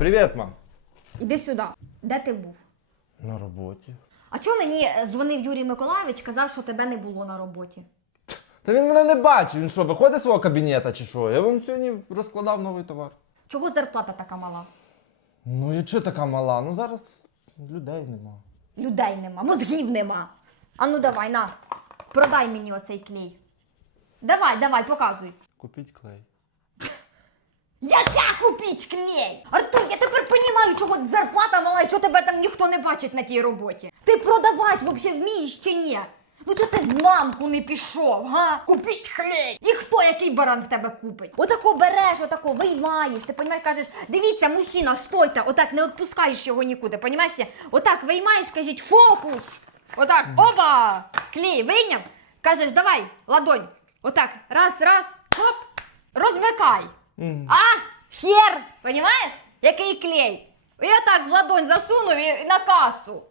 Привіт, мам. Іди сюди. Де ти був? На роботі. А чого мені е, дзвонив Юрій Миколаївич, казав, що тебе не було на роботі? Та він мене не бачив. Він що, виходить з свого кабінета чи що? Я вам сьогодні розкладав новий товар. Чого зарплата така мала? Ну і чи така мала? Ну зараз людей нема. Людей нема, мозгів нема. А ну давай, на, продай мені оцей клей. Давай, давай, показуй. Купіть клей. Яка клей? Артур, я тепер розумію, чого зарплата мала і чого тебе там ніхто не бачить на тій роботі. Ти продавати взагалі вмієш чи ні? Ну чого ти в мамку не пішов, га? Купіть хлей! І хто який баран в тебе купить? Отако береш, отако виймаєш, ти понімаєш, кажеш, дивіться, мужчина, стойте, отак не відпускаєш його нікуди, понімаєш? Отак виймаєш, кажіть, фокус! Отак, опа! Клей вийняв, кажеш, давай, ладонь. Отак, раз, раз, хоп, розмикай. А, хер, понимаешь? Який клей. Я так в ладонь засунув і на касу.